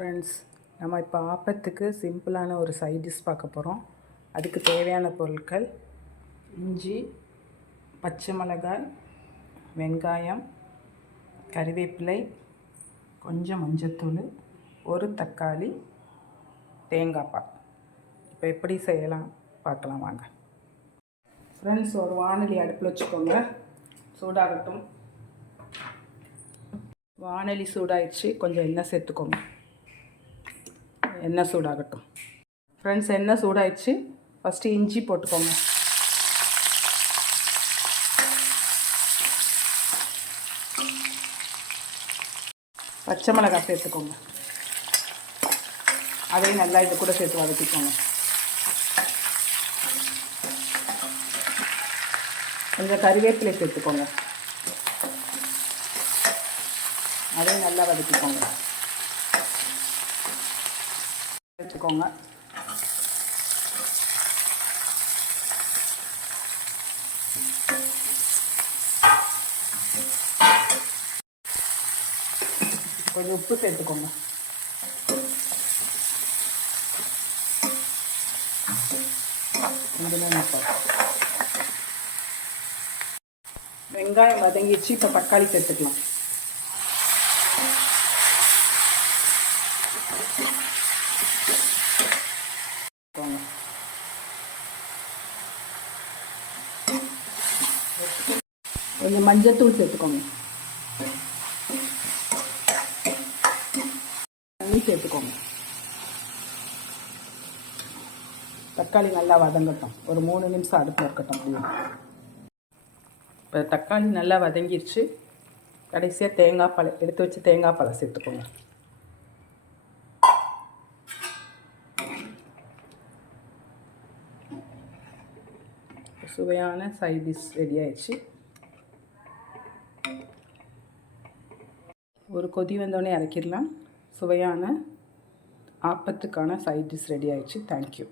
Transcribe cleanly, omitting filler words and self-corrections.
Friends, நம்ம இப்போ ஆப்பத்துக்கு சிம்பிளான ஒரு சைட் டிஷ் பார்க்க போகிறோம். அதுக்கு தேவையான பொருட்கள்: இஞ்சி, பச்சை மிளகாய், வெங்காயம், கறிவேப்பிலை, கொஞ்சம் மஞ்சத்தூள், ஒரு தக்காளி, தேங்காய் பால். இப்போ எப்படி செய்யலாம் பார்க்கலாம் வாங்க. ஃப்ரெண்ட்ஸ், ஒரு வாணலி அடுப்பில் வச்சுக்கோங்க. சூடாகட்டும். வாணலி சூடாயிடுச்சு. கொஞ்சம் எண்ணெய் சேர்த்துக்கோங்க. எண்ணெய் சூடாகட்டும். ஃப்ரெண்ட்ஸ், எண்ணெய் சூடாயிடுச்சு. ஃபஸ்ட்டு இஞ்சி போட்டுக்கோங்க. பச்சை மிளகாய் சேர்த்துக்கோங்க. அதையும் நல்லா இது கூட சேர்த்து வதக்கிக்கோங்க. கொஞ்சம் கறிவேப்பிலை சேர்த்துக்கோங்க. அதையும் நல்லா வதக்கிக்கோங்க. சேர்த்துக்கோங்க. கொஞ்சம் உப்பு சேர்த்துக்கோங்க. வெங்காயம் வதங்கிடுச்சு. இப்போ தக்காளி சேர்த்துக்கலாம். கொஞ்சம் மஞ்சத்தூள் சேர்த்துக்கோங்க. தண்ணி சேர்த்துக்கோங்க. தக்காளி நல்லா வதங்கட்டும். ஒரு 3 நிமிஷம் அடுப்பில் இருக்கட்டும். அப்படியே இப்போ தக்காளி நல்லா வதங்கிடுச்சு. கடைசியாக தேங்காய் பால் எடுத்து வச்சு தேங்காய் பாலை சேர்த்துக்கோங்க. சுவையான சைட் டிஷ் ரெடி ஆயிடுச்சு. ஒரு கொதி வந்தோடனே இறக்கிடலாம். சுவையான ஆப்பத்துக்கான சைட் டிஷ் ரெடி ஆயிடுச்சு. தேங்க்யூ.